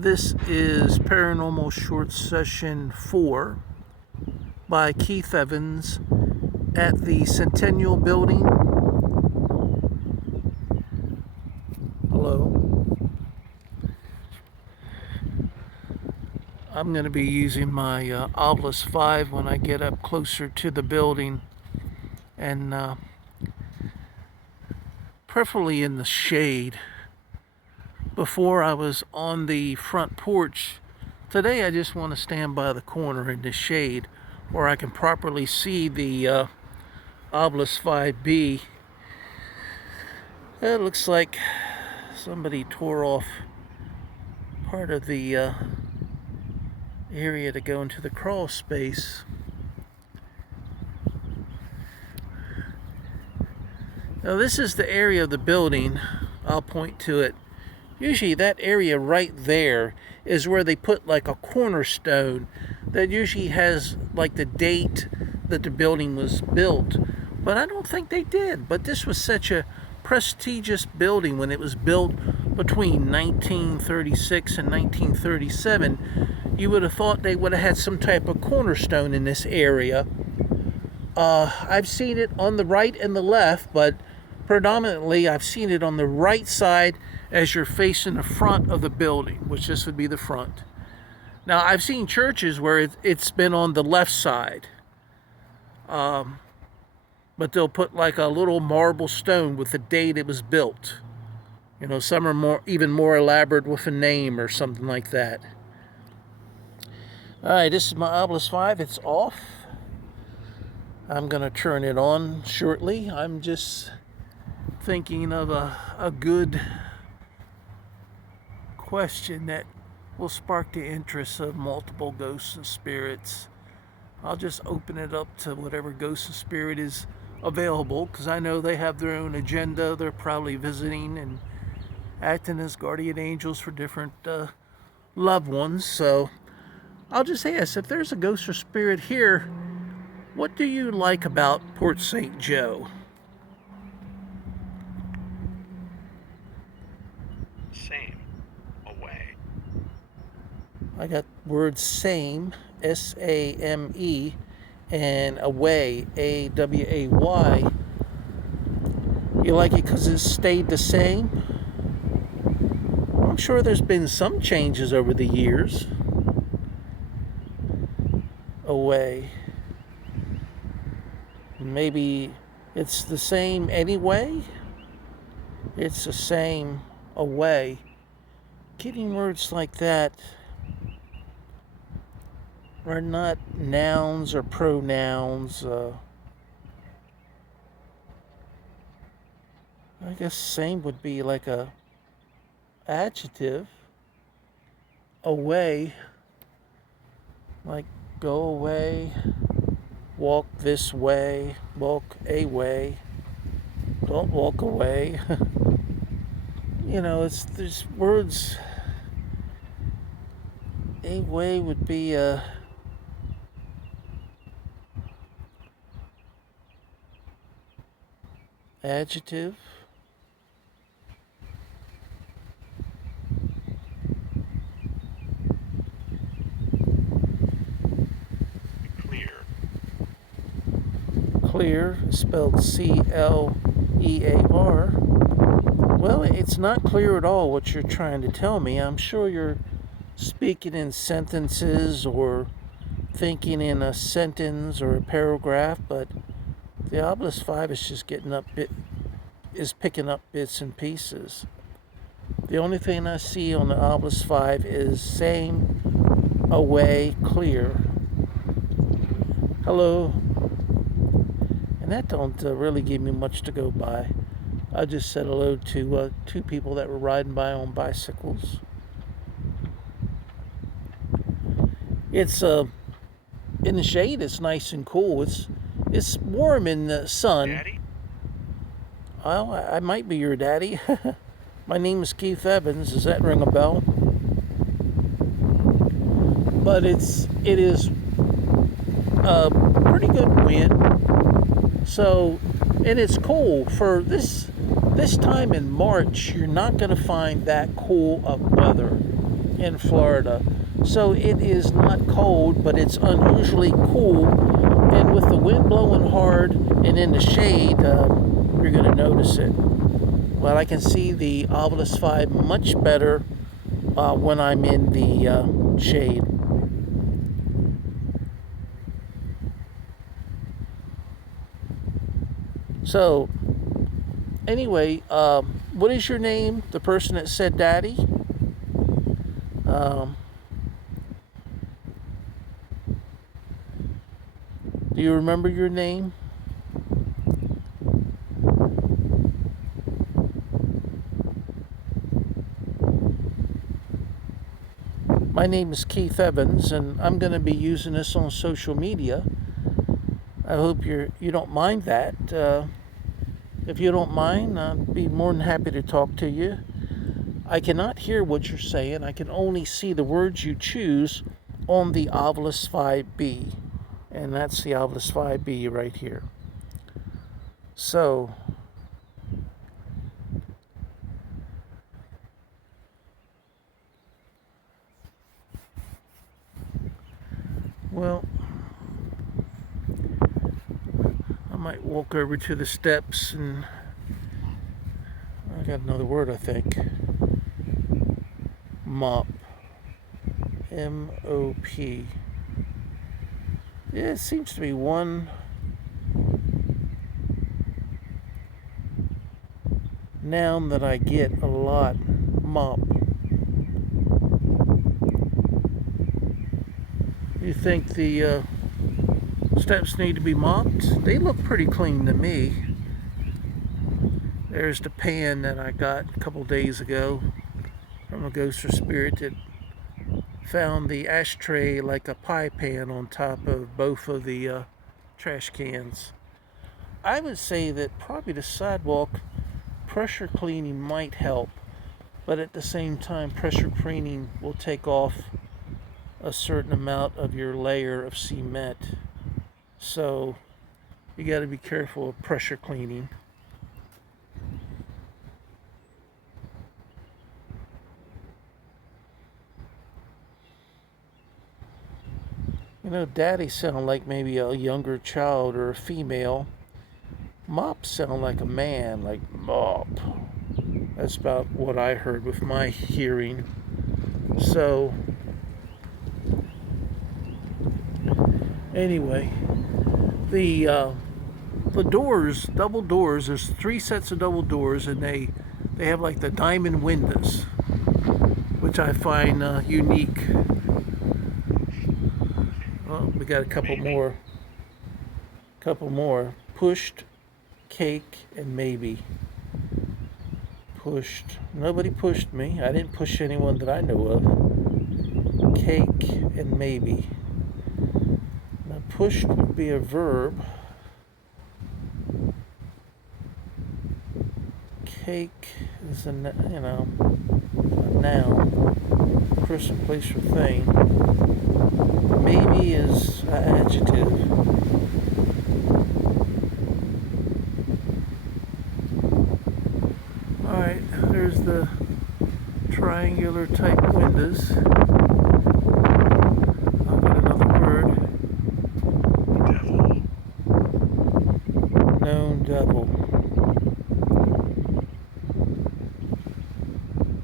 This is Paranormal Short Session 4 by Keith Evans at the Centennial Building. Hello. I'm going to be using my Ovilus Vb when I get up closer to the building, and preferably in the shade. Before I was on the front porch. Today I just want to stand by the corner in the shade where I can properly see the Ovilus Vb. It looks like somebody tore off part of the area to go into the crawl space. Now this is the area of the building. I'll point to it. Usually that area right there is where they put like a cornerstone that usually has like the date that the building was built. But I don't think they did. But this was such a prestigious building when it was built between 1936 and 1937. You would have thought they would have had some type of cornerstone in this area. I've seen it on the right and the left, but predominantly I've seen it on the right side as you're facing the front of the building, which this would be the front. Now, I've seen churches where it's been on the left side. But they'll put like a little marble stone with the date it was built. You know, some are even more elaborate with a name or something like that. All right, this is my Ovilus Vb. It's off. I'm going to turn it on shortly. I'm just thinking of a good question that will spark the interest of multiple ghosts and spirits. I'll just open it up to whatever ghost and spirit is available, because I know they have their own agenda. They're probably visiting and acting as guardian angels for different loved ones. So I'll just ask, if there's a ghost or spirit here, what do you like about Port St. Joe? Same. Away. I got words same, S-A-M-E, and away, A-W-A-Y. You like it because it stayed the same? I'm sure there's been some changes over the years. Away. Maybe it's the same anyway? It's the same away. Getting words like that are not nouns or pronouns. I guess same would be like a adjective. Away, like go away, walk this way, walk away, don't walk away. You know, there's words. A way would be a adjective. Clear, spelled C-L-E-A-R. Well, it's not clear at all what you're trying to tell me. I'm sure you're speaking in sentences or thinking in a sentence or a paragraph, but the Ovilus Vb is just picking up bits and pieces. The only thing I see on the Ovilus Vb is same, away, clear. Hello. And that don't really give me much to go by. I just said hello to two people that were riding by on bicycles. It's in the shade. It's nice and cool. It's warm in the sun. Daddy? Well, I might be your daddy. My name is Keith Evans. Does that ring a bell? But it is a pretty good wind. So, and it's cool for this time in March. You're not going to find that cool of weather. in Florida. So it is not cold, but it's unusually cool. And with the wind blowing hard and in the shade, you're going to notice it. Well, I can see the Ovilus Vb much better when I'm in the shade. So, anyway, what is your name? The person that said daddy? Do you remember your name? My name is Keith Evans, and I'm going to be using this on social media. I hope you don't mind that. If you don't mind, I'd be more than happy to talk to you. I cannot hear what you're saying. I can only see the words you choose on the Ovilus Vb. And that's the Ovilus Vb right here. So, well, I might walk over to the steps, and I got another word, I think. Mop. M-O-P. Yeah, it seems to be one noun that I get a lot. Mop. You think the steps need to be mopped? They look pretty clean to me. There's the pan that I got a couple days ago from a ghost or spirit that found the ashtray like a pie pan on top of both of the trash cans. I would say that probably the sidewalk pressure cleaning might help, but at the same time pressure cleaning will take off a certain amount of your layer of cement. So you got to be careful of pressure cleaning. You know, daddy sound like maybe a younger child or a female. Mop sound like a man, like mop. That's about what I heard with my hearing. So, anyway, the doors, double doors. There's 3 sets of double doors, and they have like the diamond windows, which I find unique. Well, we got a couple more. Pushed, cake, and maybe. Pushed. Nobody pushed me. I didn't push anyone that I know of. Cake and maybe. Now, pushed would be a verb. Cake is a noun. Person, place, or thing. Maybe is an adjective. Alright, there's the triangular type windows. I've got another word. Devil. Known devil.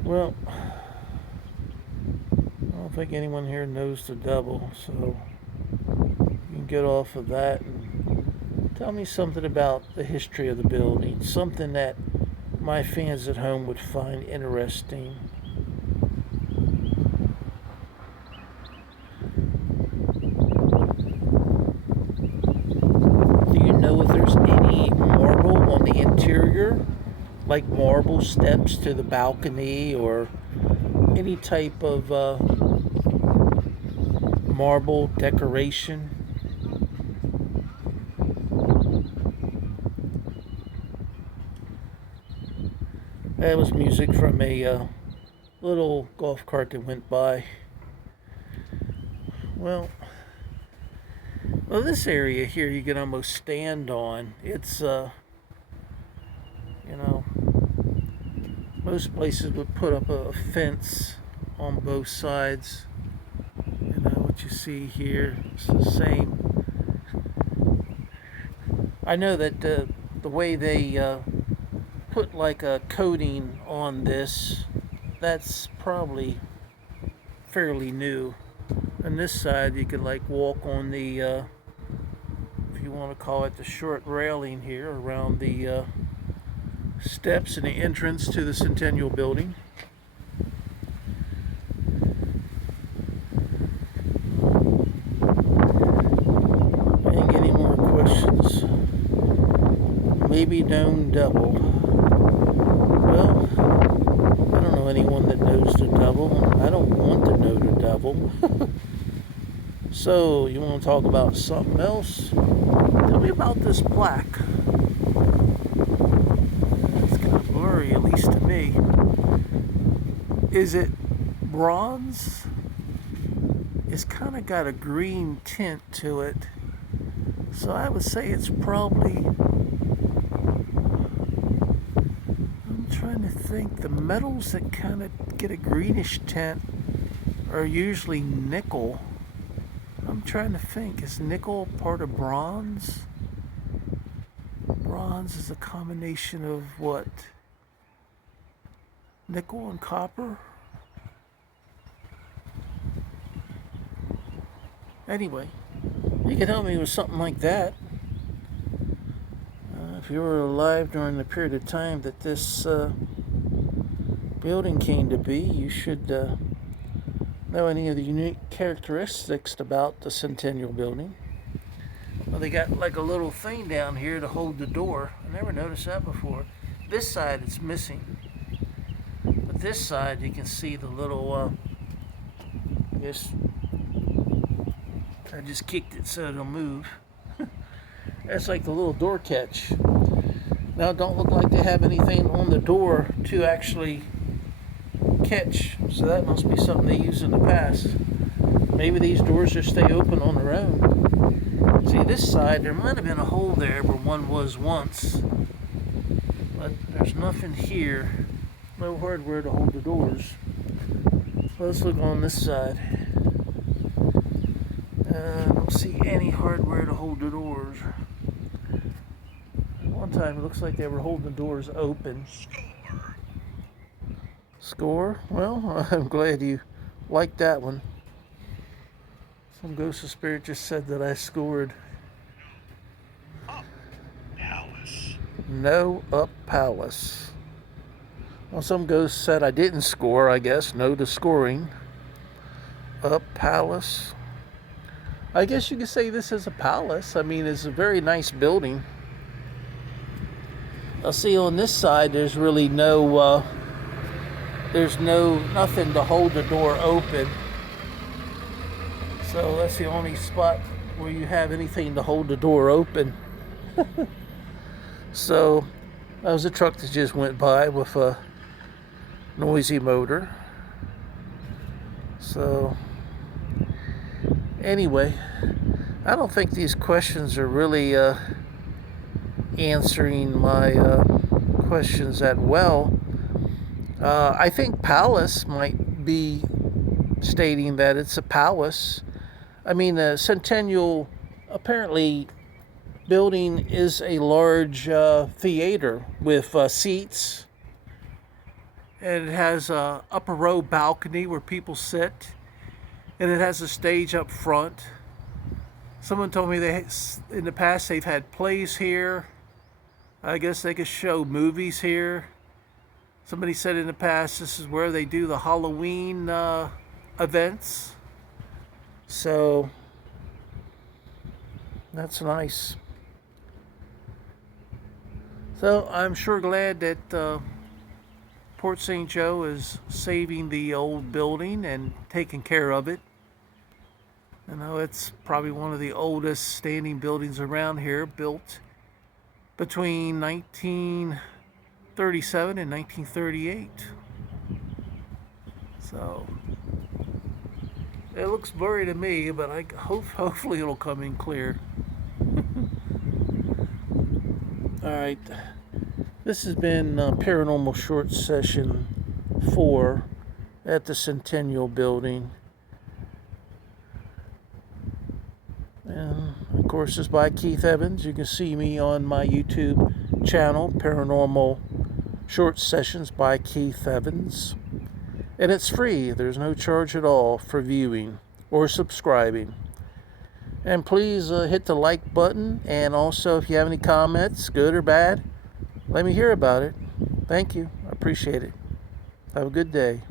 Well, I don't think anyone here knows the devil, so you can get off of that and tell me something about the history of the building, something that my fans at home would find interesting. Do you know if there's any marble on the interior? Like marble steps to the balcony or any type of marble decoration? That was music from a little golf cart that went by. Well, this area here you can almost stand on. It's, most places would put up a fence on both sides. You know what you see here, it's the same. I know that the way they put like a coating on this, that's probably fairly new. On this side, you could like walk on the, if you want to call it, the short railing here around the steps in the entrance to the Centennial Building. And any more questions? Maybe known double. Well, I don't know anyone that knows the devil. I don't want to know the devil. So, you want to talk about something else? Tell me about this plaque. It's kind of blurry, at least to me. Is it bronze? It's kind of got a green tint to it. So I would say it's probably... I'm trying to think. The metals that kind of get a greenish tint are usually nickel. I'm trying to think. Is nickel part of bronze? Bronze is a combination of what? Nickel and copper? Anyway, you can help me with something like that. If you were alive during the period of time that this building came to be, you should know any of the unique characteristics about the Centennial Building. Well, they got like a little thing down here to hold the door. I never noticed that before. This side it's missing. But this side you can see the little, I guess, I just kicked it so it'll move. That's like the little door catch. Now it don't look like they have anything on the door to actually catch, so that must be something they used in the past. Maybe these doors just stay open on their own. See, this side, there might have been a hole there where one was once, but there's nothing here. No hardware to hold the doors. Let's look on this side. I don't see any hardware to hold the doors. One time it looks like they were holding the doors open. Score? Well, I'm glad you liked that one. Some ghost of spirit just said that I scored. Up Palace. No up palace. Well, some ghost said I didn't score, I guess. No to scoring. Up palace. I guess you could say this is a palace. I mean, it's a very nice building. I'll see on this side there's really no nothing to hold the door open. So that's the only spot where you have anything to hold the door open. So that was a truck that just went by with a noisy motor. So anyway, I don't think these questions are really answering my questions that well. I think palace might be stating that it's a palace. I mean, the Centennial apparently building is a large theater with seats, and it has a upper row balcony where people sit, and it has a stage up front. Someone told me in the past they've had plays here. I guess they could show movies here. Somebody said in the past this is where they do the Halloween events. So that's nice. So I'm sure glad that Port St. Joe is saving the old building and taking care of it. I know it's probably one of the oldest standing buildings around here, built between 1937 and 1938. So it looks blurry to me, but hopefully it'll come in clear. Alright, this has been Paranormal Short Session 4, at the Centennial Building. And of course, it's by Keith Evans. You can see me on my YouTube channel, Paranormal Short Sessions by Keith Evans. And it's free. There's no charge at all for viewing or subscribing. And please hit the like button. And also, if you have any comments, good or bad, let me hear about it. Thank you. I appreciate it. Have a good day.